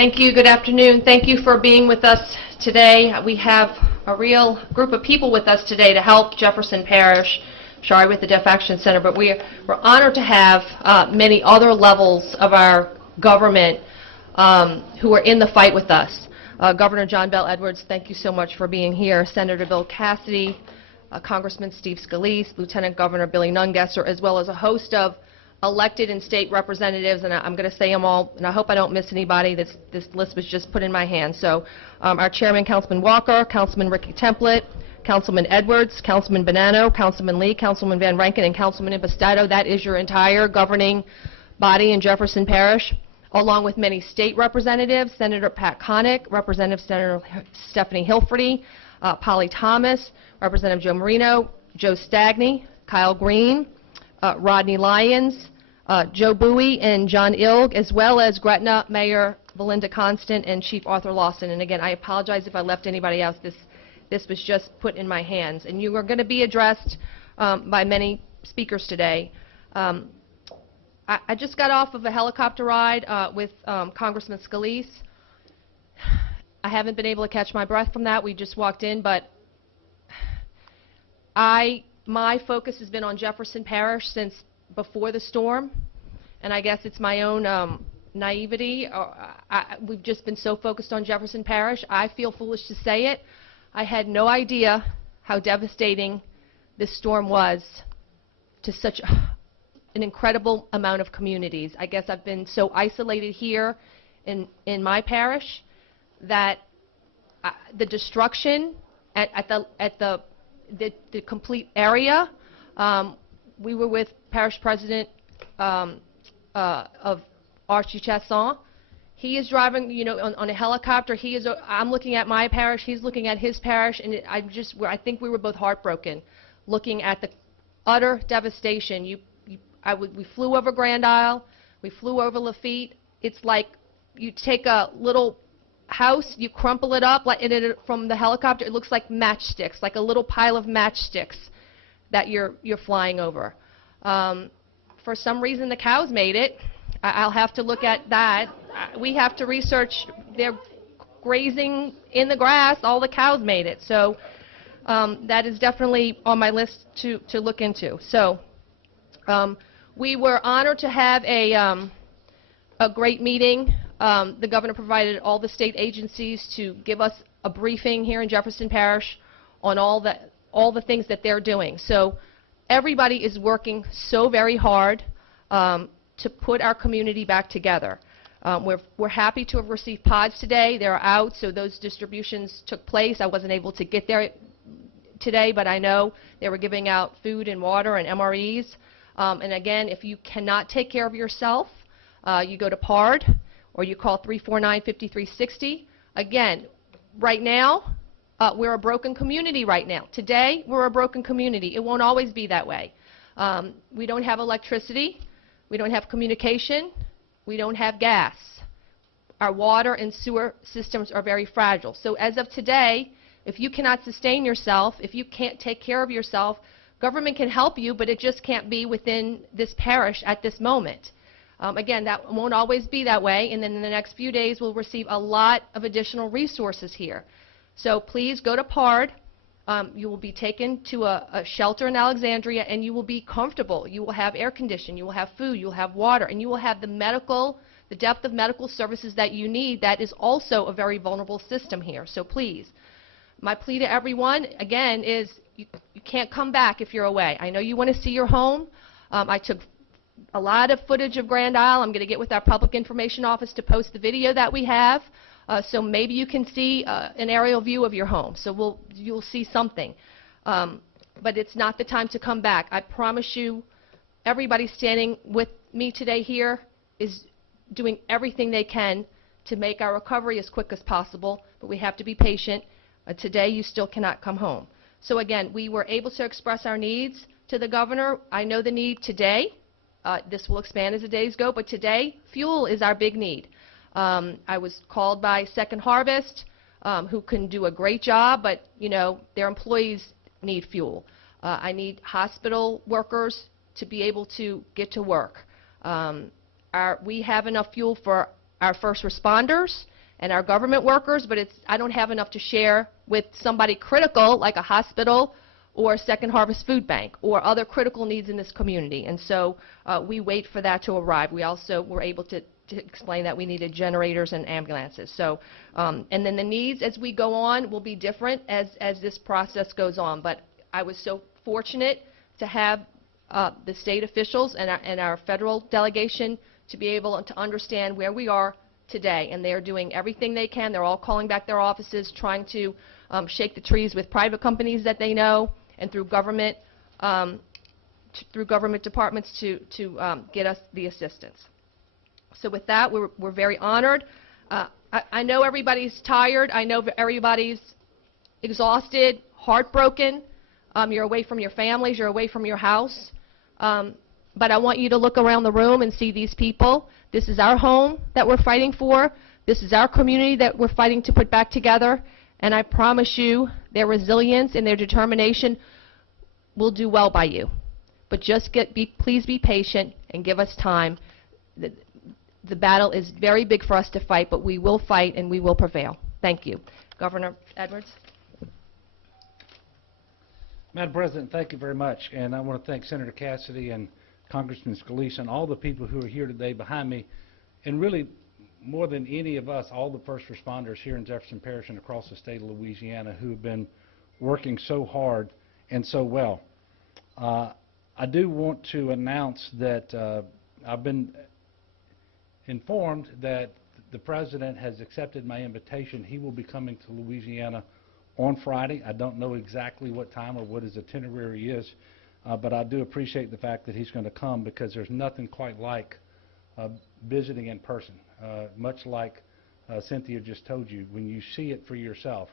Thank you. Good afternoon. Thank you for being with us today. We have a real group of people with us today to help Jefferson Parish, sorry, with the Deaf Action Center, but we're honored to have many other levels of our government who are in the fight with us. Governor John Bel Edwards, thank you so much for being here. Senator Bill Cassidy, Congressman Steve Scalise, Lieutenant Governor Billy Nungesser, as well as a host of elected and state representatives, and I'm going to say them all, and I hope I don't miss anybody. This list was just put in my hand. So our chairman, Councilman Walker, Councilman Ricky Template, Councilman Edwards, Councilman Bonanno, Councilman Lee, Councilman Van Rankin, and Councilman Impastato. That is your entire governing body in Jefferson Parish, along with many state representatives, Senator Pat Connick, Representative Senator Stephanie Hilferty, Polly Thomas, Representative Joe Marino, Joe Stagney, Kyle Green, Rodney Lyons, Joe Bowie, and John Ilg, as well as Gretna Mayor Belinda Constant and Chief Arthur Lawson. And again, I apologize if I left anybody else. This was just put in my hands. And you are going to be addressed by many speakers today. I just got off of a helicopter ride with Congressman Scalise. I haven't been able to catch my breath from that. We just walked in, but my focus has been on Jefferson Parish since before the storm, and I guess it's my own naivety. We've just been so focused on Jefferson Parish. I feel foolish to say it. I had no idea how devastating this storm was to such an incredible amount of communities. I guess I've been so isolated here in my parish that the destruction at the complete area. We were with Parish President of Archie Chasson. He is driving, on a helicopter. I'm looking at my parish. He's looking at his parish, and I think we were both heartbroken, looking at the utter devastation. We flew over Grand Isle. We flew over Lafitte. It's like you take a little house, you crumple it up, from the helicopter, it looks like matchsticks, like a little pile of matchsticks that you're flying over. For some reason, the cows made it. I'll have to look at that. We have to research. They're grazing in the grass. All the cows made it. So that is definitely on my list to look into. So we were honored to have a great meeting. The governor provided all the state agencies to give us a briefing here in Jefferson Parish on all the things that they're doing. So everybody is working so very hard to put our community back together. We're happy to have received pods today. They're out, so those distributions took place. I wasn't able to get there today, but I know they were giving out food and water and MREs. And again, if you cannot take care of yourself, you go to PARD, or you call 349-5360. Again, right now, we're a broken community right now. Today, we're a broken community. It won't always be that way. We don't have electricity. We don't have communication. We don't have gas. Our water and sewer systems are very fragile. So as of today, if you cannot sustain yourself, if you can't take care of yourself, government can help you, but it just can't be within this parish at this moment. Again, that won't always be that way, and then in the next few days we'll receive a lot of additional resources here. So please go to PARD. You will be taken to a shelter in Alexandria, and you will be comfortable. You will have air conditioning, you will have food, you will have water, and you will have the depth of medical services that you need. That is also a very vulnerable system here. So please, my plea to everyone, again, is you can't come back if you're away. I know you want to see your home. I took a lot of footage of Grand Isle. I'm going to get with our Public Information Office to post the video that we have, so maybe you can see an aerial view of your home. So you'll see something. But it's not the time to come back. I promise you, everybody standing with me today here is doing everything they can to make our recovery as quick as possible, but we have to be patient. Today, you still cannot come home. So again, we were able to express our needs to the governor. I know the need today. This will expand as the days go, but today, fuel is our big need. I was called by Second Harvest, who can do a great job, but their employees need fuel. I need hospital workers to be able to get to work. We have enough fuel for our first responders and our government workers, but I don't have enough to share with somebody critical like a hospital or Second Harvest Food Bank or other critical needs in this community. And so we wait for that to arrive. We also were able to explain that we needed generators and ambulances. So, and then the needs as we go on will be different as this process goes on. But I was so fortunate to have the state officials and our federal delegation to be able to understand where we are today. And they're doing everything they can. They're all calling back their offices, trying to shake the trees with private companies that they know and through government departments to get us the assistance. So with that, we're very honored. I know everybody's tired. I know everybody's exhausted, heartbroken. You're away from your families. You're away from your house. But I want you to look around the room and see these people. This is our home that we're fighting for. This is our community that we're fighting to put back together. And I promise you, their resilience and their determination will do well by you. But just please be patient and give us time. The battle is very big for us to fight, but we will fight and we will prevail. Thank you. Governor Edwards. Madam President, thank you very much. And I want to thank Senator Cassidy and Congressman Scalise and all the people who are here today behind me. And really, more than any of us, all the first responders here in Jefferson Parish and across the state of Louisiana who have been working so hard and so well. I do want to announce that I've been informed that the President has accepted my invitation. He will be coming to Louisiana on Friday. I don't know exactly what time or what his itinerary is, but I do appreciate the fact that he's going to come because there's nothing quite like visiting in person. Much like Cynthia just told you, when you see it for yourself,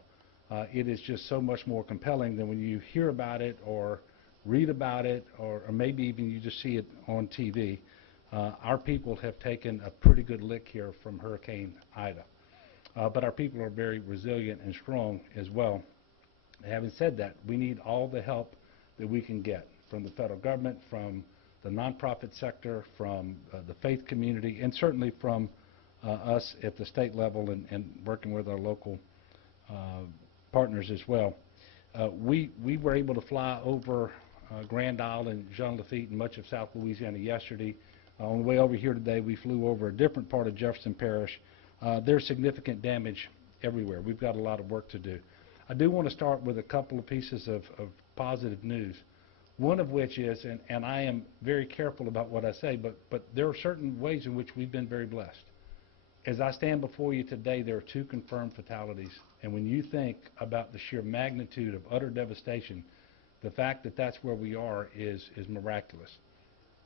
it is just so much more compelling than when you hear about it or read about it or maybe even you just see it on TV. Our people have taken a pretty good lick here from Hurricane Ida. But our people are very resilient and strong as well. Having said that, we need all the help that we can get from the federal government, from the nonprofit sector, from the faith community, and certainly from us at the state level and working with our local partners as well. We were able to fly over Grand Isle and Jean Lafitte and much of South Louisiana yesterday. On the way over here today, we flew over a different part of Jefferson Parish. There's significant damage everywhere. We've got a lot of work to do. I do want to start with a couple of pieces of positive news, one of which is, and I am very careful about what I say, but there are certain ways in which we've been very blessed. As I stand before you today, there are 2 confirmed fatalities, and when you think about the sheer magnitude of utter devastation, the fact that that's where we are is miraculous.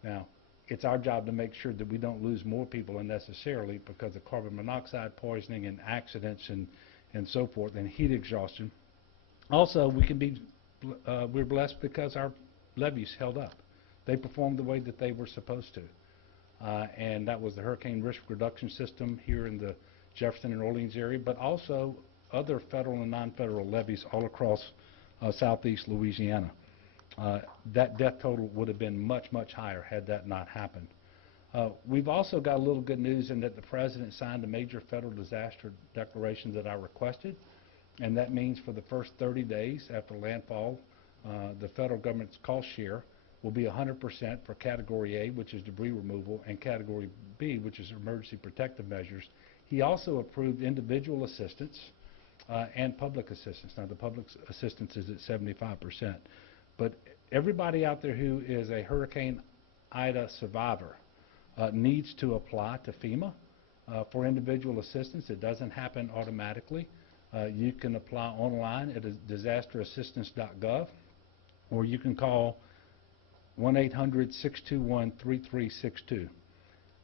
Now, it's our job to make sure that we don't lose more people unnecessarily because of carbon monoxide poisoning and accidents and so forth, and heat exhaustion. Also, we're blessed because our levees held up. They performed the way that they were supposed to. And that was the Hurricane Risk Reduction System here in the Jefferson and Orleans area, but also other federal and non-federal levees all across southeast Louisiana. That death total would have been much, much higher had that not happened. We've also got a little good news in that the President signed a major federal disaster declaration that I requested, and that means for the first 30 days after landfall, the federal government's cost share will be 100% for Category A, which is debris removal, and Category B, which is emergency protective measures. He also approved individual assistance and public assistance. Now, the public assistance is at 75%. But everybody out there who is a Hurricane Ida survivor needs to apply to FEMA for individual assistance. It doesn't happen automatically. You can apply online at disasterassistance.gov, or you can call 1-800-621-3362.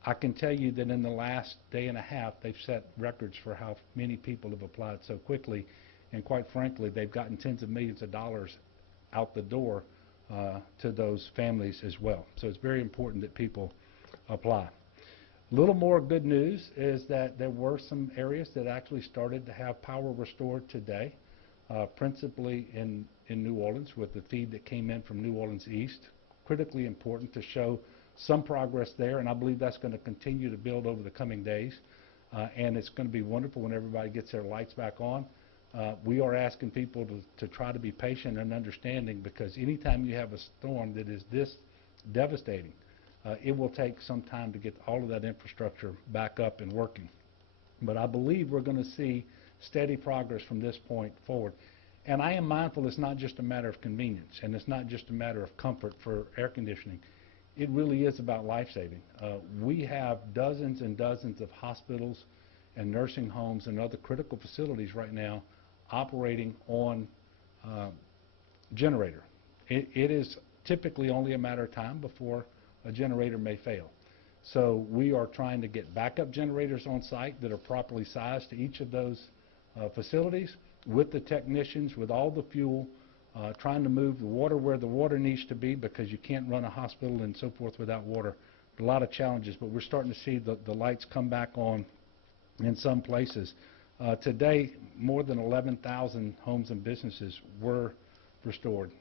I can tell you that in the last day and a half, they've set records for how many people have applied so quickly, and quite frankly, they've gotten tens of millions of dollars out the door to those families as well. So it's very important that people apply. A little more good news is that there were some areas that actually started to have power restored today, principally in New Orleans with the feed that came in from New Orleans East. Critically important to show some progress there, and I believe that's going to continue to build over the coming days. and it's going to be wonderful when everybody gets their lights back on. We are asking people to try to be patient and understanding, because anytime you have a storm that is this devastating, it will take some time to get all of that infrastructure back up and working. But I believe we're going to see steady progress from this point forward. And I am mindful it's not just a matter of convenience, and it's not just a matter of comfort for air conditioning. It really is about life-saving. We have dozens and dozens of hospitals and nursing homes and other critical facilities right now operating on generator. It is typically only a matter of time before a generator may fail. So we are trying to get backup generators on site that are properly sized to each of those facilities, with the technicians, with all the fuel, trying to move the water where the water needs to be, because you can't run a hospital and so forth without water. A lot of challenges, but we're starting to see the lights come back on in some places. Today, more than 11,000 homes and businesses were restored.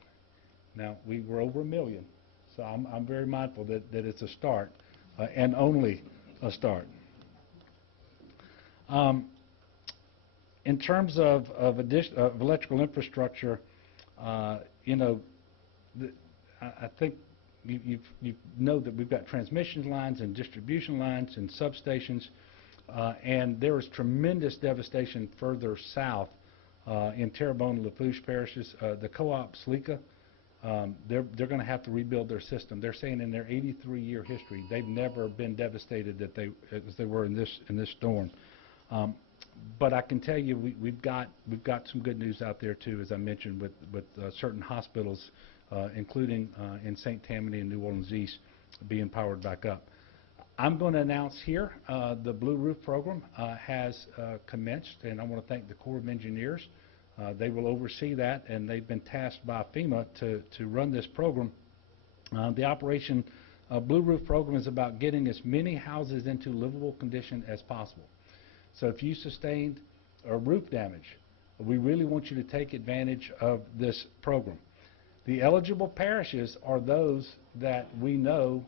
Now, we were over 1 million, so I'm very mindful that it's a start, and only a start. In terms of electrical infrastructure, you know, I think you know that we've got transmission lines and distribution lines and substations, and there is tremendous devastation further south in Terrebonne and Lafourche parishes. The co-op Sleeka, they're going to have to rebuild their system. They're saying in their 83-year history they've never been devastated as they were in this storm. But I can tell you we've got some good news out there too, as I mentioned, with certain hospitals, including in St. Tammany and New Orleans East, being powered back up. I'm going to announce here the Blue Roof program has commenced, and I want to thank the Corps of Engineers. They will oversee that, and they've been tasked by FEMA to run this program. The Operation Blue Roof program is about getting as many houses into livable condition as possible. So if you sustained roof damage, we really want you to take advantage of this program. The eligible parishes are those that we know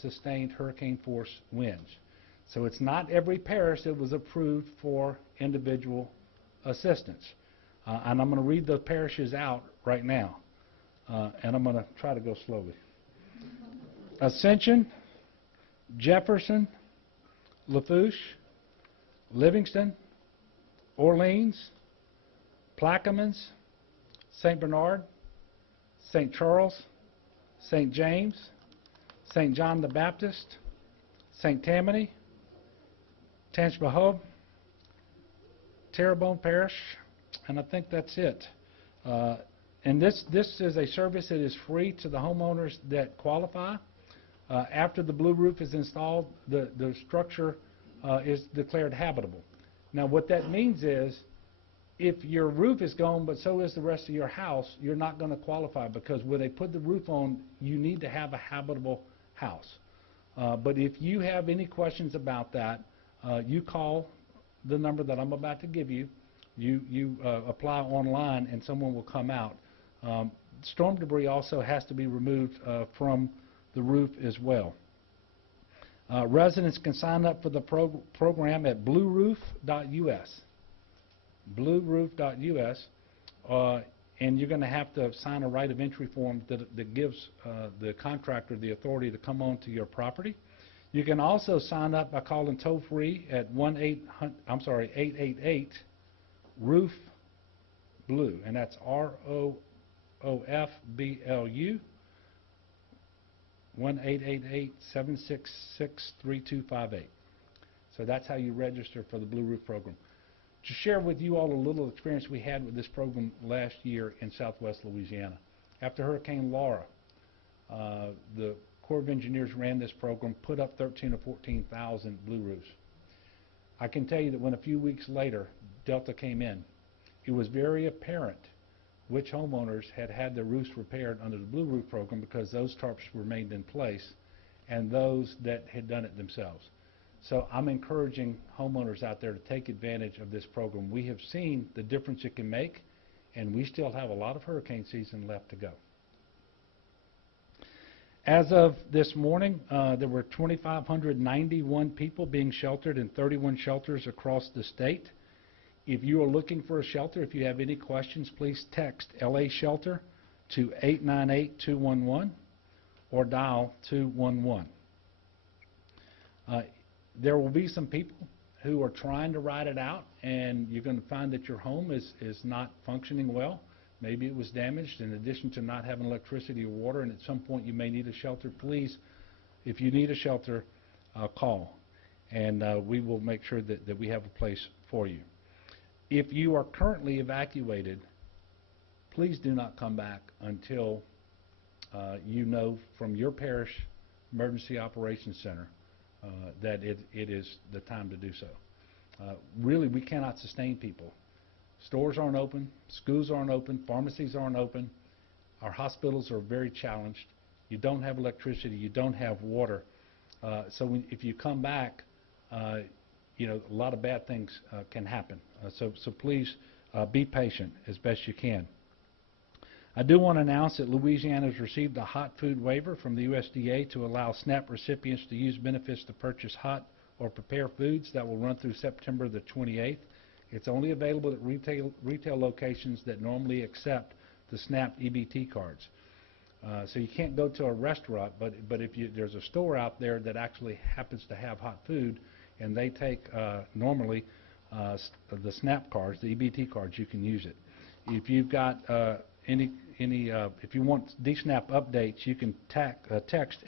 sustained hurricane force winds. So it's not every parish that was approved for individual assistance. And I'm going to read the parishes out right now, and I'm going to try to go slowly. Ascension, Jefferson, Lafourche, Livingston, Orleans, Plaquemines, St. Bernard, St. Charles, St. James, St. John the Baptist, St. Tammany, Tangipahoa, Terrebonne Parish, and I think that's it. And this is a service that is free to the homeowners that qualify. After the blue roof is installed, the structure is declared habitable. Now what that means is, if your roof is gone but so is the rest of your house, you're not going to qualify, because when they put the roof on, you need to have a habitable house. But if you have any questions about that, you call the number that I'm about to give you. You apply online and someone will come out. Storm debris also has to be removed from the roof as well. Residents can sign up for the program at blueroof.us. blueroof.us, and you're going to have to sign a right of entry form that gives the contractor the authority to come onto your property. You can also sign up by calling toll-free at 888-ROOF-BLUE, and that's ROOFBLU, 1-888-766-3258. So that's how you register for the Blue Roof program. To share with you all a little experience we had with this program last year in southwest Louisiana. After Hurricane Laura, the Corps of Engineers ran this program, put up 13,000 or 14,000 blue roofs. I can tell you that when a few weeks later Delta came in, it was very apparent which homeowners had had their roofs repaired under the Blue Roof program, because those tarps remained in place, and those that had done it themselves. So I'm encouraging homeowners out there to take advantage of this program. We have seen the difference it can make, and we still have a lot of hurricane season left to go. As of this morning, there were 2,591 people being sheltered in 31 shelters across the state. If you are looking for a shelter, if you have any questions, please text LA Shelter to 898-211 or dial 211. There will be some people who are trying to ride it out, and you're going to find that your home is not functioning well. Maybe it was damaged in addition to not having electricity or water, and at some point you may need a shelter. Please, if you need a shelter, call, and we will make sure that we have a place for you. If you are currently evacuated, please do not come back until you know from your parish emergency operations center that it is the time to do so. Really, we cannot sustain people. Stores aren't open, schools aren't open, pharmacies aren't open, our hospitals are very challenged. You don't have electricity, you don't have water. So if you come back, you know, a lot of bad things can happen. So please be patient as best you can. I do want to announce that Louisiana has received a hot food waiver from the USDA to allow SNAP recipients to use benefits to purchase hot or prepare foods. That will run through September the 28th. It's only available at retail locations that normally accept the SNAP EBT cards. So you can't go to a restaurant, but if there's a store out there that actually happens to have hot food and they take normally the SNAP cards, the EBT cards, you can use it. If you've got if you want DSNAP updates, you can text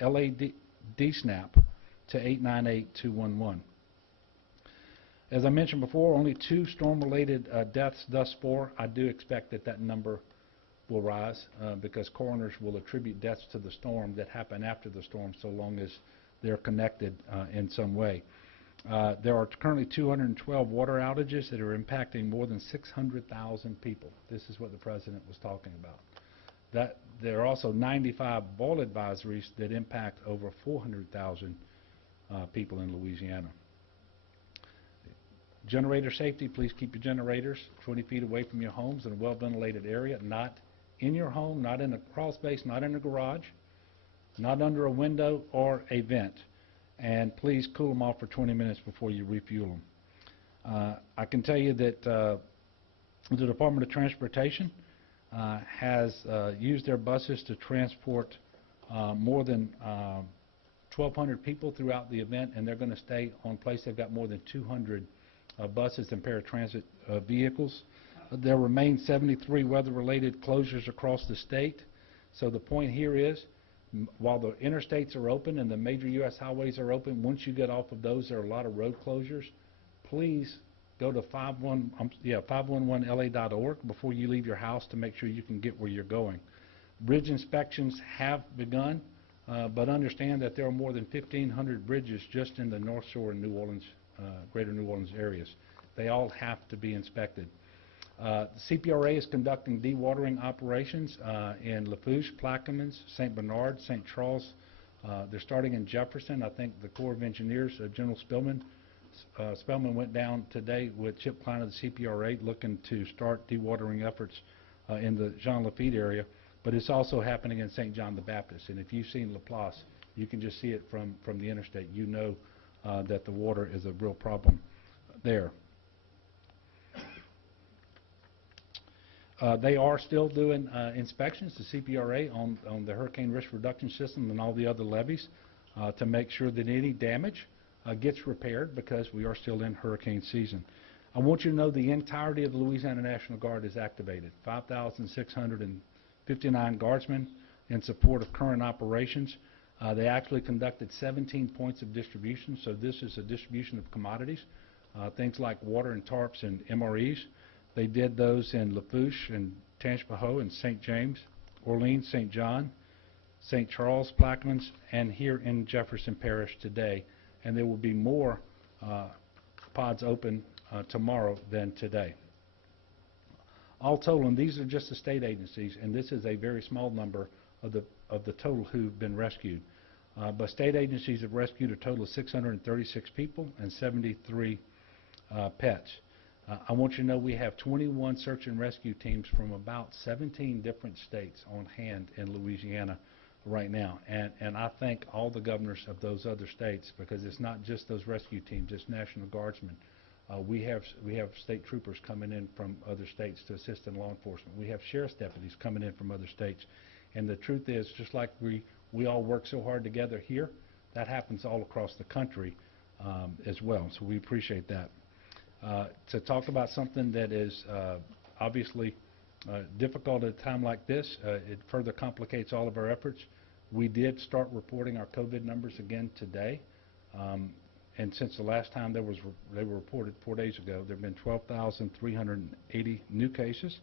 DSNAP to 898-211. As I mentioned before, only 2 storm-related deaths thus far. I do expect that number will rise because coroners will attribute deaths to the storm that happen after the storm, so long as they're connected in some way. There are currently 212 water outages that are impacting more than 600,000 people. This is what the President was talking about. There are also 95 boil advisories that impact over 400,000 people in Louisiana. Generator safety, please keep your generators 20 feet away from your homes in a well-ventilated area, not in your home, not in a crawl space, not in a garage, not under a window or a vent. And please cool them off for 20 minutes before you refuel them. I can tell you that the Department of Transportation has used their buses to transport more than 1,200 people throughout the event, and they're going to stay on place. They've got more than 200 buses and paratransit vehicles. There remain 73 weather-related closures across the state. So the point here is, while the interstates are open and the major U.S. highways are open, once you get off of those, there are a lot of road closures. Please go to 511la.org before you leave your house to make sure you can get where you're going. Bridge inspections have begun, but understand that there are more than 1,500 bridges just in the North Shore and New Orleans, greater New Orleans areas. They all have to be inspected. The CPRA is conducting dewatering operations in Lafourche, Plaquemines, St. Bernard, St. Charles. They're starting in Jefferson. I think the Corps of Engineers, General Spellman went down today with Chip Klein of the CPRA looking to start dewatering efforts in the Jean Lafitte area. But it's also happening in St. John the Baptist. And if you've seen Laplace, you can just see it from the interstate. You know that the water is a real problem there. They are still doing inspections, the CPRA, on the hurricane risk reduction system and all the other levees to make sure that any damage gets repaired, because we are still in hurricane season. I want you to know the entirety of the Louisiana National Guard is activated. 5,659 guardsmen in support of current operations. They actually conducted 17 points of distribution, so this is a distribution of commodities, things like water and tarps and MREs. They did those in Lafourche and Tangipahoa and St. James, Orleans, St. John, St. Charles, Plaquemines, and here in Jefferson Parish today. And there will be more pods open tomorrow than today. All total, and these are just the state agencies, and this is a very small number of the total who've been rescued. But state agencies have rescued a total of 636 people and 73 pets. I want you to know we have 21 search and rescue teams from about 17 different states on hand in Louisiana right now. And I thank all the governors of those other states, because it's not just those rescue teams, it's National Guardsmen. We have state troopers coming in from other states to assist in law enforcement. We have sheriff's deputies coming in from other states. And the truth is, just like we all work so hard together here, that happens all across the country as well. So we appreciate that. To talk about something that is obviously difficult at a time like this, it further complicates all of our efforts. We did start reporting our COVID numbers again today. And since the last time they were reported 4 days ago, there have been 12,380 new cases.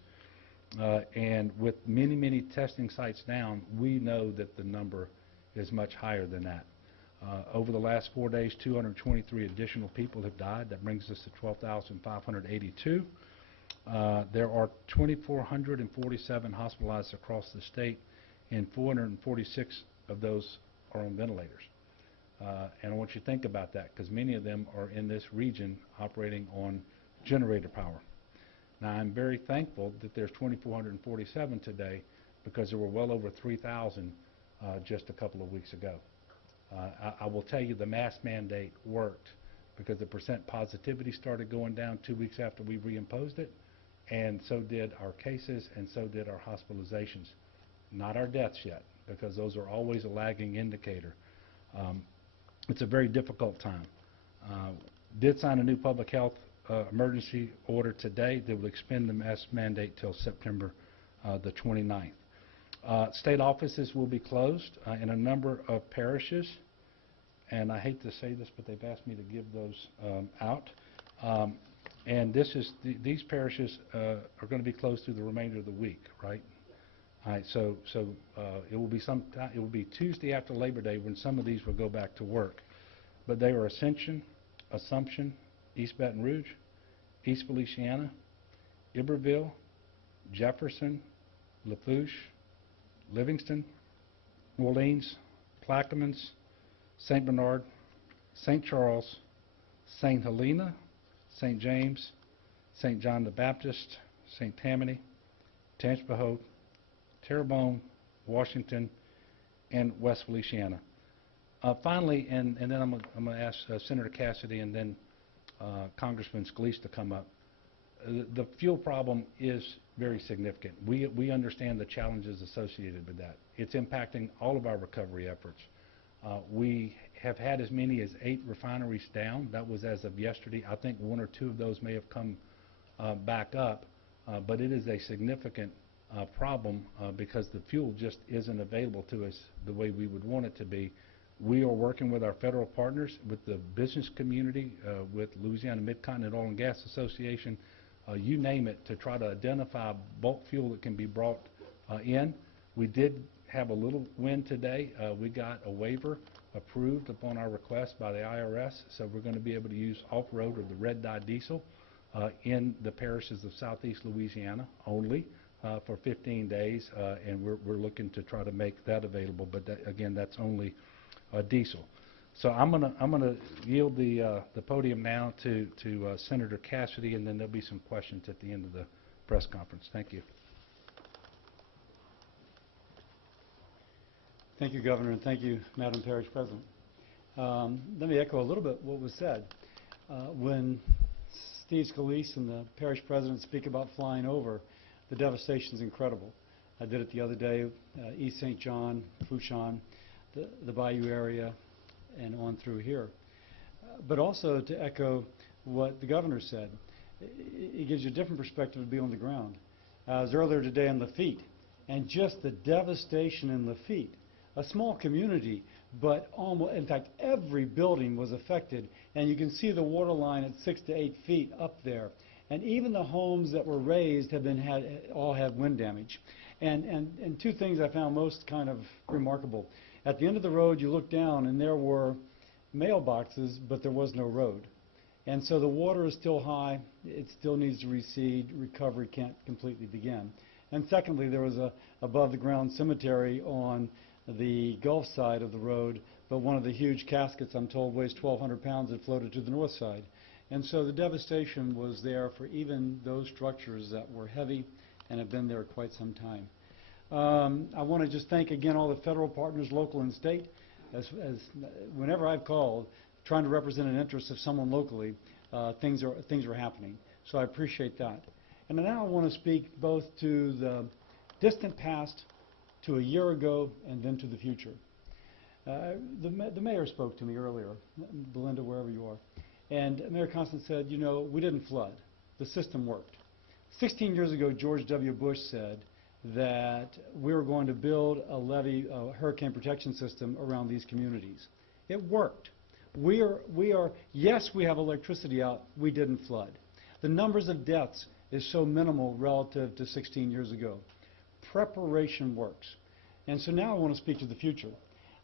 And with many, many testing sites down, we know that the number is much higher than that. Over the last 4 days, 223 additional people have died. That brings us to 12,582. There are 2,447 hospitalized across the state, and 446 of those are on ventilators. And I want you to think about that, because many of them are in this region operating on generator power. Now, I'm very thankful that there's 2,447 today, because there were well over 3,000 just a couple of weeks ago. I will tell you, the mask mandate worked, because the percent positivity started going down 2 weeks after we reimposed it, and so did our cases, and so did our hospitalizations. Not our deaths yet, because those are always a lagging indicator. It's a very difficult time. Did sign a new public health emergency order today that will extend the mask mandate till September the 29th. State offices will be closed in a number of parishes, and I hate to say this, but they've asked me to give those out. And these parishes are going to be closed through the remainder of the week, right? All right, so it will be Tuesday after Labor Day when some of these will go back to work. But they are Ascension, Assumption, East Baton Rouge, East Feliciana, Iberville, Jefferson, Lafourche, Livingston, Orleans, Plaquemines, St. Bernard, St. Charles, St. Helena, St. James, St. John the Baptist, St. Tammany, Tangipahoa, Terrebonne, Washington, and West Feliciana. Finally, and then I'm going to ask Senator Cassidy and then Congressman Scalise to come up. The fuel problem is very significant. We understand the challenges associated with that. It's impacting all of our recovery efforts. We have had as many as 8 refineries down. That was as of yesterday. I think 1 or 2 of those may have come back up, but it is a significant problem because the fuel just isn't available to us the way we would want it to be. We are working with our federal partners, with the business community, with Louisiana Mid-Continent Oil and Gas Association, you name it, to try to identify bulk fuel that can be brought in. We did have a little win today. We got a waiver approved upon our request by the IRS, so we're going to be able to use off-road or the red dye diesel in the parishes of southeast Louisiana only for 15 days, and we're looking to try to make that available, but again, that's only diesel. So I'm gonna yield the podium now to Senator Cassidy, and then there'll be some questions at the end of the press conference. Thank you. Thank you, Governor, and thank you, Madam Parish President. Let me echo a little bit what was said. When Steve Scalise and the Parish President speak about flying over, the devastation is incredible. I did it the other day, East St. John, Fouchon, the Bayou area, and on through here. But also to echo what the Governor said, it gives you a different perspective to be on the ground. I was earlier today on Lafitte, and just the devastation in Lafitte, a small community, but almost, in fact, every building was affected, and you can see the water line at 6 to 8 feet up there. And even the homes that were raised have all had wind damage. And 2 things I found most kind of remarkable. At the end of the road, you look down, and there were mailboxes, but there was no road. And so the water is still high. It still needs to recede. Recovery can't completely begin. And secondly, there was a above-the-ground cemetery on the Gulf side of the road, but one of the huge caskets, I'm told, weighs 1,200 pounds, had floated to the north side. And so the devastation was there for even those structures that were heavy and have been there quite some time. I want to just thank again all the federal partners, local and state. As whenever I've called, trying to represent an interest of someone locally, things are happening. So I appreciate that. And now I want to speak both to the distant past, to a year ago, and then to the future. The mayor spoke to me earlier, Belinda, wherever you are, and Mayor Constant said, you know, we didn't flood. The system worked. 16 years ago, George W. Bush said that we were going to build a hurricane protection system around these communities. It worked. Yes, we have electricity out. We didn't flood. The numbers of deaths is so minimal relative to 16 years ago. Preparation works. And so now I want to speak to the future.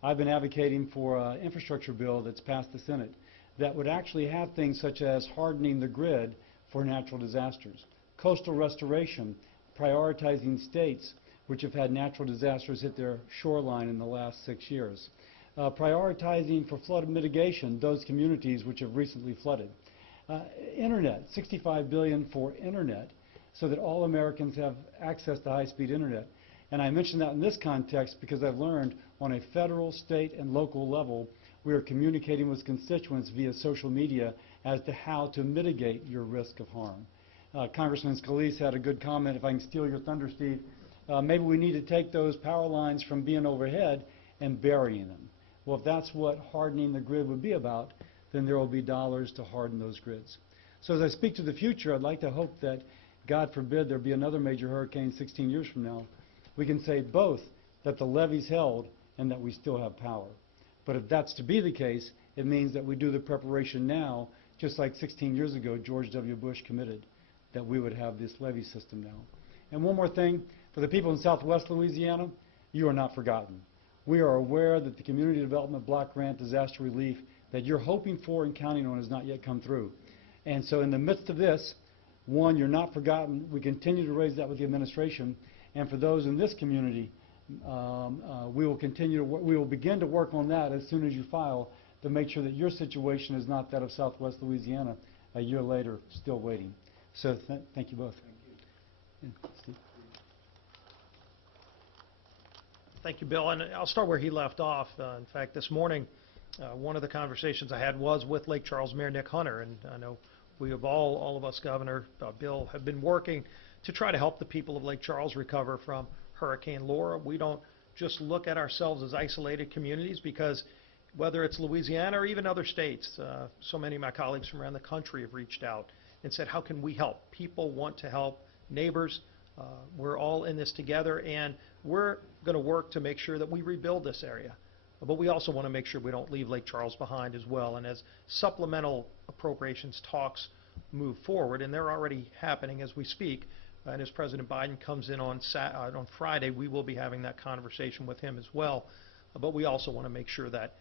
I've been advocating for an infrastructure bill that's passed the Senate that would actually have things such as hardening the grid for natural disasters, coastal restoration, prioritizing states which have had natural disasters hit their shoreline in the last 6 years, prioritizing for flood mitigation those communities which have recently flooded. Internet, $65 billion for internet so that all Americans have access to high-speed internet. And I mention that in this context because I've learned on a federal, state, and local level, we are communicating with constituents via social media as to how to mitigate your risk of harm. Congressman Scalise had a good comment, if I can steal your thunder, Steve. Maybe we need to take those power lines from being overhead and burying them. Well, if that's what hardening the grid would be about, then there will be dollars to harden those grids. So as I speak to the future, I'd like to hope that, God forbid, there be another major hurricane 16 years from now. We can say both that the levee's held and that we still have power. But if that's to be the case, it means that we do the preparation now, just like 16 years ago, George W. Bush committed that we would have this levee system now. And one more thing, for the people in Southwest Louisiana, you are not forgotten. We are aware that the Community Development Block Grant Disaster Relief that you're hoping for and counting on has not yet come through. And so in the midst of this, one, you're not forgotten. We continue to raise that with the administration. And for those in this community, we will begin to work on that as soon as you file to make sure that your situation is not that of Southwest Louisiana a year later, still waiting. So thank you both. Thank you. Steve. Thank you, Bill. And I'll start where he left off. In fact, this morning, one of the conversations I had was with Lake Charles Mayor Nick Hunter. And I know we have all of us, Governor, Bill, have been working to try to help the people of Lake Charles recover from Hurricane Laura. We don't just look at ourselves as isolated communities because whether it's Louisiana or even other states, so many of my colleagues from around the country have reached out and said, how can we help? People want to help neighbors. We're all in this together, and we're going to work to make sure that we rebuild this area. But we also want to make sure we don't leave Lake Charles behind as well. And as supplemental appropriations talks move forward, and they're already happening as we speak, and as President Biden comes in on Friday, we will be having that conversation with him as well. But we also want to make sure that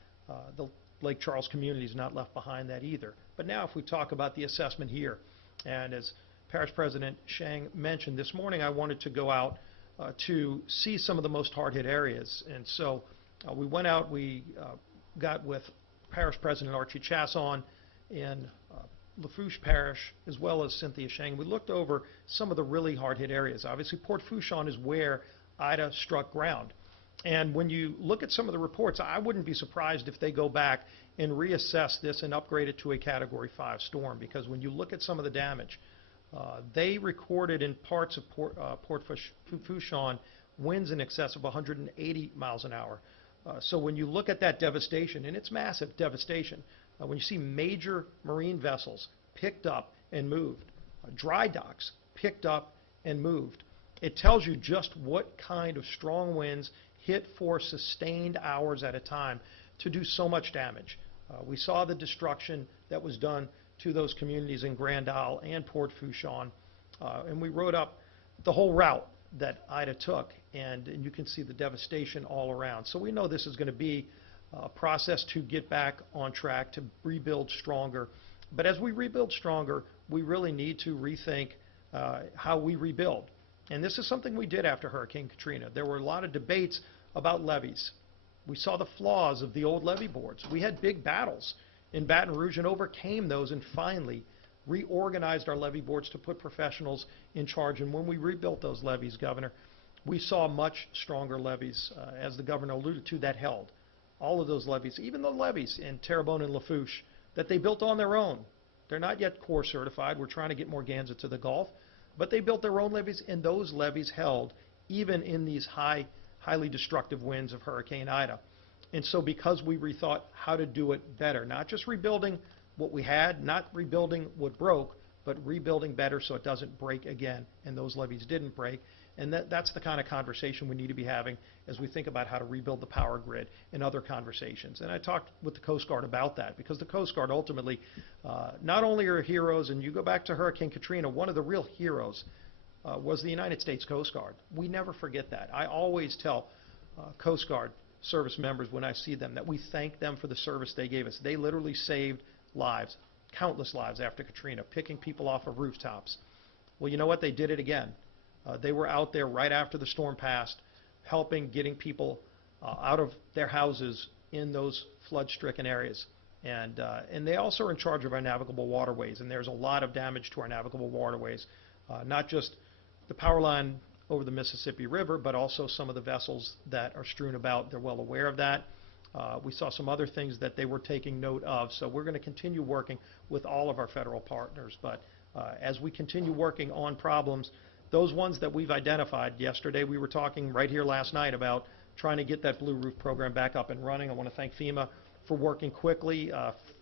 the Lake Charles community is not left behind that either. But now if we talk about the assessment here, and as Parish President Shang mentioned, this morning I wanted to go out to see some of the most hard-hit areas. And so we went out, we got with Parish President Archie Chasson in Lafourche Parish, as well as Cynthia Shang. We looked over some of the really hard-hit areas. Obviously, Port Fourchon is where Ida struck ground. And when you look at some of the reports, I wouldn't be surprised if they go back and reassess this and upgrade it to a Category 5 storm, because when you look at some of the damage, they recorded in parts of Port Fourchon winds in excess of 180 miles an hour. So when you look at that devastation, and it's massive devastation, when you see major marine vessels picked up and moved, dry docks picked up and moved, it tells you just what kind of strong winds hit for sustained hours at a time to do so much damage. We saw the destruction that was done to those communities in Grand Isle and Port Fourchon, and we wrote up the whole route that Ida took, and you can see the devastation all around. So we know this is going to be a process to get back on track, to rebuild stronger. But as we rebuild stronger, we really need to rethink how we rebuild. And this is something we did after Hurricane Katrina. There were a lot of debates about levees. We saw the flaws of the old levee boards. We had big battles in Baton Rouge and overcame those and finally reorganized our levee boards to put professionals in charge. And when we rebuilt those levees, Governor, we saw much stronger levees, as the governor alluded to, that held. All of those levees, even the levees in Terrebonne and Lafourche, that they built on their own. They're not yet Corps certified. We're trying to get Morganza to the Gulf. But they built their own levees, and those levees held even in these highly destructive winds of Hurricane Ida. And so because we rethought how to do it better, not just rebuilding what we had, not rebuilding what broke, but rebuilding better so it doesn't break again, and those levees didn't break. And that's the kind of conversation we need to be having as we think about how to rebuild the power grid and other conversations. And I talked with the Coast Guard about that, because the Coast Guard ultimately not only are heroes, and you go back to Hurricane Katrina, one of the real heroes was the United States Coast Guard. We never forget that. I always tell Coast Guard service members when I see them that we thank them for the service they gave us. They literally saved lives, countless lives after Katrina, picking people off of rooftops. Well, you know what? They did it again. They were out there right after the storm passed, helping getting people out of their houses in those flood-stricken areas. And they also are in charge of our navigable waterways, and there's a lot of damage to our navigable waterways, not just the power line over the Mississippi River, but also some of the vessels that are strewn about. They're well aware of that. We saw some other things that they were taking note of, so we're going to continue working with all of our federal partners. But as we continue working on problems, those ones that we've identified, yesterday we were talking right here last night about trying to get that Blue Roof program back up and running. I want to thank FEMA for working quickly.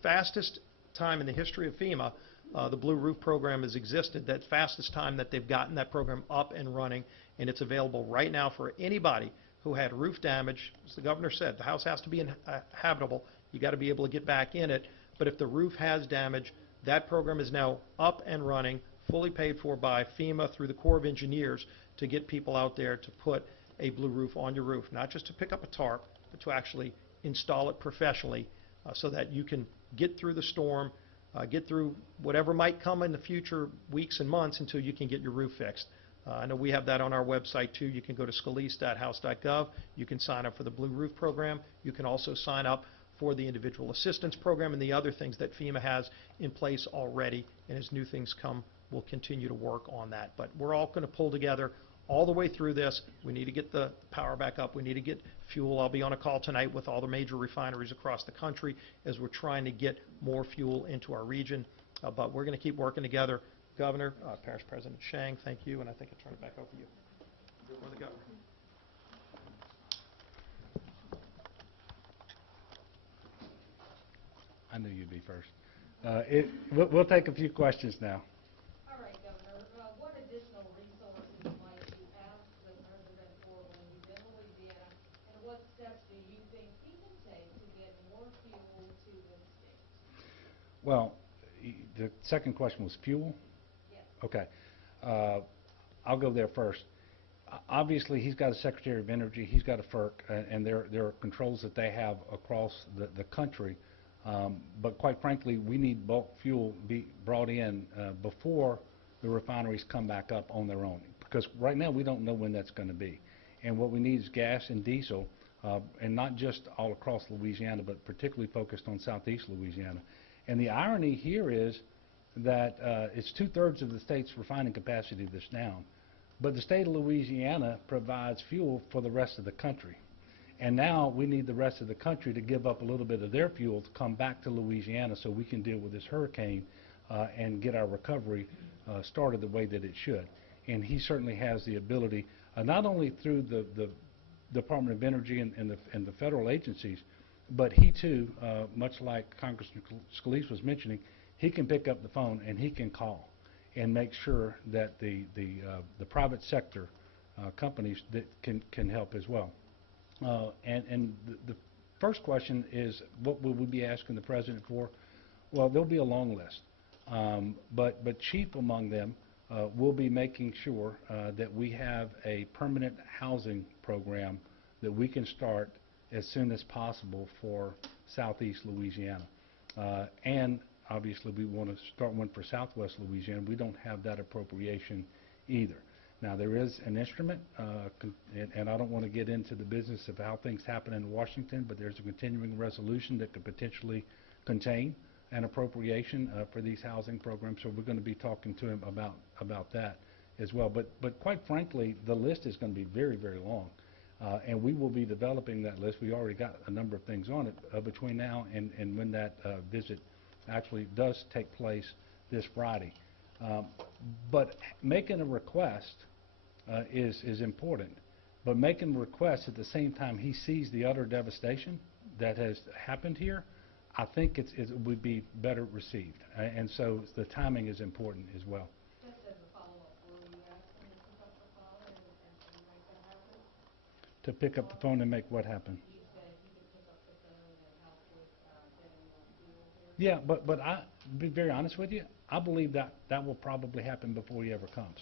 Fastest time in the history of FEMA, the Blue Roof program has existed, that fastest time that they've gotten that program up and running, and it's available right now for anybody who had roof damage. As the governor said, the house has to be habitable. You got to be able to get back in it. But if the roof has damage, that program is now up and running, fully paid for by FEMA through the Corps of Engineers to get people out there to put a blue roof on your roof, not just to pick up a tarp, but to actually install it professionally so that you can get through the storm, get through whatever might come in the future weeks and months until you can get your roof fixed. I know we have that on our website too. You can go to scalise.house.gov. You can sign up for the Blue Roof program. You can also sign up for the individual assistance program and the other things that FEMA has in place already. And as new things come, we'll continue to work on that. But we're all going to pull together all the way through this. We need to get the power back up. We need to get fuel. I'll be on a call tonight with all the major refineries across the country as we're trying to get more fuel into our region. But we're going to keep working together. Governor, Parish President Shang, thank you, and I think I'll turn it back over to you. Or the governor. I knew you'd be first. We'll take a few questions now. All right, Governor. What additional resources might you ask the President for when he's in Louisiana, and what steps do you think he can take to get more fuel to the state? Well, the second question was fuel? Yes. Okay. I'll go there first. Obviously, he's got a Secretary of Energy, he's got a FERC, and there are controls that they have across the country. But quite frankly, we need bulk fuel be brought in before the refineries come back up on their own, because right now we don't know when that's going to be. And what we need is gas and diesel, and not just all across Louisiana, but particularly focused on southeast Louisiana. And the irony here is that it's 2/3 of the state's refining capacity that's down, but the state of Louisiana provides fuel for the rest of the country. And now we need the rest of the country to give up a little bit of their fuel to come back to Louisiana so we can deal with this hurricane and get our recovery started the way that it should. And he certainly has the ability, not only through the Department of Energy and the federal agencies, but he too, much like Congressman Scalise was mentioning, he can pick up the phone and he can call and make sure that the private sector companies that can help as well. And the first question is, what will we be asking the President for? Well, there'll be a long list, but chief among them will be making sure that we have a permanent housing program that we can start as soon as possible for southeast Louisiana. And obviously we want to start one for southwest Louisiana. We don't have that appropriation either. Now, there is an instrument, and I don't want to get into the business of how things happen in Washington, but there's a continuing resolution that could potentially contain an appropriation for these housing programs, so we're going to be talking to him about that as well. But quite frankly, the list is going to be very, very long. And we will be developing that list. We already got a number of things on it between now and when that visit actually does take place this Friday. But making a request is important. But making a request at the same time he sees the utter devastation that has happened here, I think it would be better received. And so the timing is important as well. Just as a follow-up, will you ask him to pick up the phone and make that happen? To pick up the phone and make what happen? You said he could pick up the phone and help with getting more fuel here. Yeah, but I, to be very honest with you, I believe that will probably happen before he ever comes.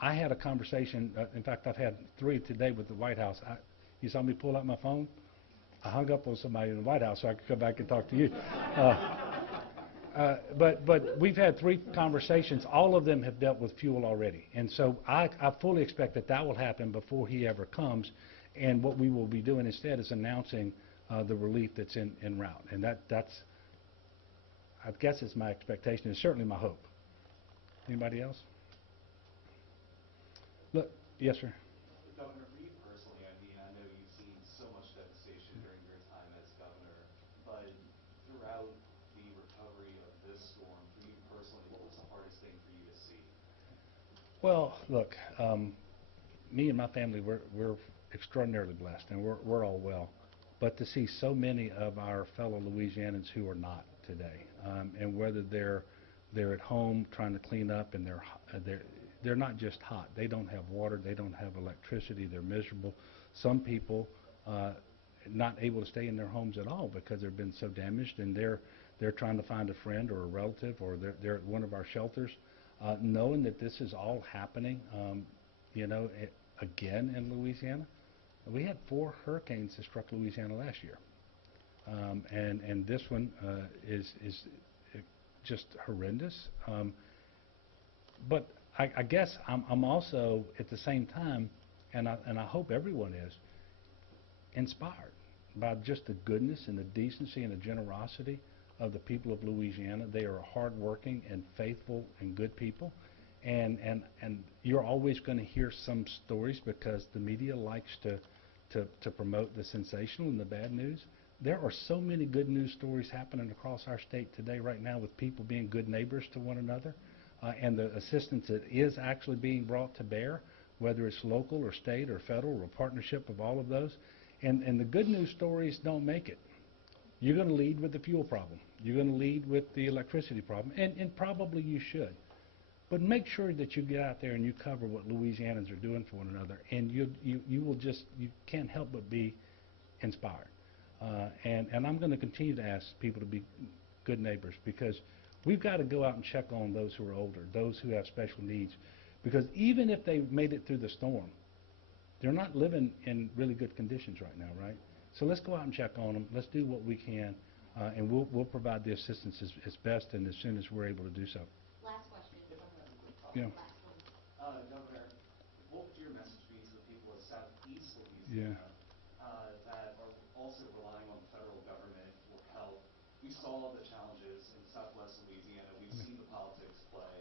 I had a conversation, in fact, I've had 3 today with the White House. You saw me pull out my phone? I hung up on somebody in the White House so I could come back and talk to you. But we've had 3 conversations. All of them have dealt with fuel already. And so I fully expect that will happen before he ever comes. And what we will be doing instead is announcing the relief that's en route. And that's, I guess it's my expectation. It's certainly my hope. Anybody else? Look, yes, sir. Governor, for you personally, I mean, I know you've seen so much devastation during your time as governor, but throughout the recovery of this storm, for you personally, what was the hardest thing for you to see? Well, look, me and my family, we're extraordinarily blessed, and we're all well. But to see so many of our fellow Louisianans who are not today, and whether they're at home trying to clean up, and they're not just hot. They don't have water. They don't have electricity. They're miserable. Some people not able to stay in their homes at all because they've been so damaged, and they're trying to find a friend or a relative, or they're at one of our shelters, knowing that this is all happening. Again in Louisiana, we had 4 hurricanes that struck Louisiana last year, and this one is just horrendous. But I guess I'm also at the same time, and I hope everyone is, inspired by just the goodness and the decency and the generosity of the people of Louisiana. They are hardworking and faithful and good people, and you're always going to hear some stories because the media likes to promote the sensational and the bad news. There are so many good news stories happening across our state today right now with people being good neighbors to one another, and the assistance that is actually being brought to bear, whether it's local or state or federal or a partnership of all of those. And the good news stories don't make it. You're going to lead with the fuel problem. You're going to lead with the electricity problem, and probably you should. But make sure that you get out there and you cover what Louisianans are doing for one another, and you can't help but be inspired. And I'm going to continue to ask people to be good neighbors, because we've got to go out and check on those who are older, those who have special needs, because even if they've made it through the storm, they're not living in really good conditions right now, right? So let's go out and check on them. Let's do what we can, and we'll provide the assistance as best and as soon as we're able to do so. Last question. If I can have a quick Yeah. follow-up. Last one. Governor, what would your message be to the people of Southeast Yeah. Louisiana that are also relying on the federal government for help? We saw the challenges in Southwest Louisiana. We've seen the politics play.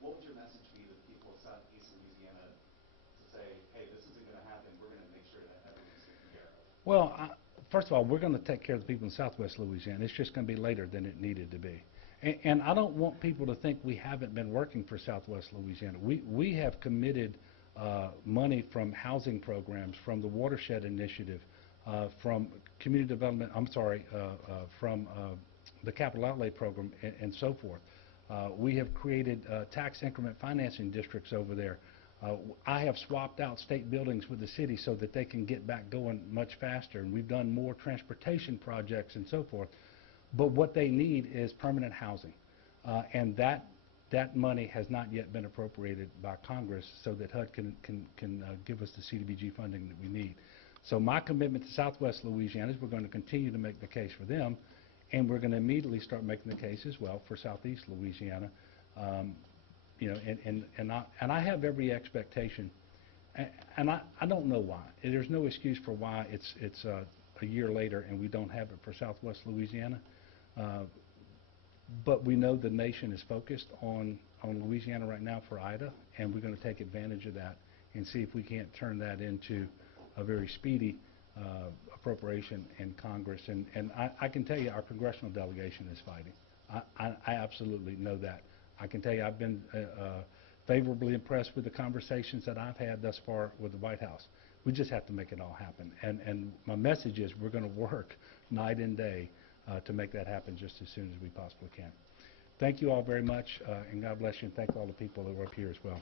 What would your message be to the people of Southeast Louisiana to say, hey, this isn't going to happen. We're going to make sure that everyone's taken care of? Well, first of all, we're going to take care of the people in Southwest Louisiana. It's just going to be later than it needed to be. And I don't want people to think we haven't been working for Southwest Louisiana. We have committed money from housing programs, from the Watershed Initiative, from community development, from the Capital Outlay Program, and so forth. We have created tax increment financing districts over there. I have swapped out state buildings with the city so that they can get back going much faster, and we've done more transportation projects and so forth. But what they need is permanent housing, and that money has not yet been appropriated by Congress so that HUD can give us the CDBG funding that we need. So my commitment to Southwest Louisiana is we're going to continue to make the case for them, and we're going to immediately start making the case as well for Southeast Louisiana. And I have every expectation, and I don't know why. There's no excuse for why it's a year later and we don't have it for Southwest Louisiana. But we know the nation is focused on Louisiana right now for Ida, and we're going to take advantage of that and see if we can't turn that into a very speedy appropriation in Congress. And I can tell you our congressional delegation is fighting. I absolutely know that. I can tell you I've been favorably impressed with the conversations that I've had thus far with the White House. We just have to make it all happen. And my message is we're going to work night and day to make that happen just as soon as we possibly can. Thank you all very much, and God bless you, and thank all the people that were up here as well.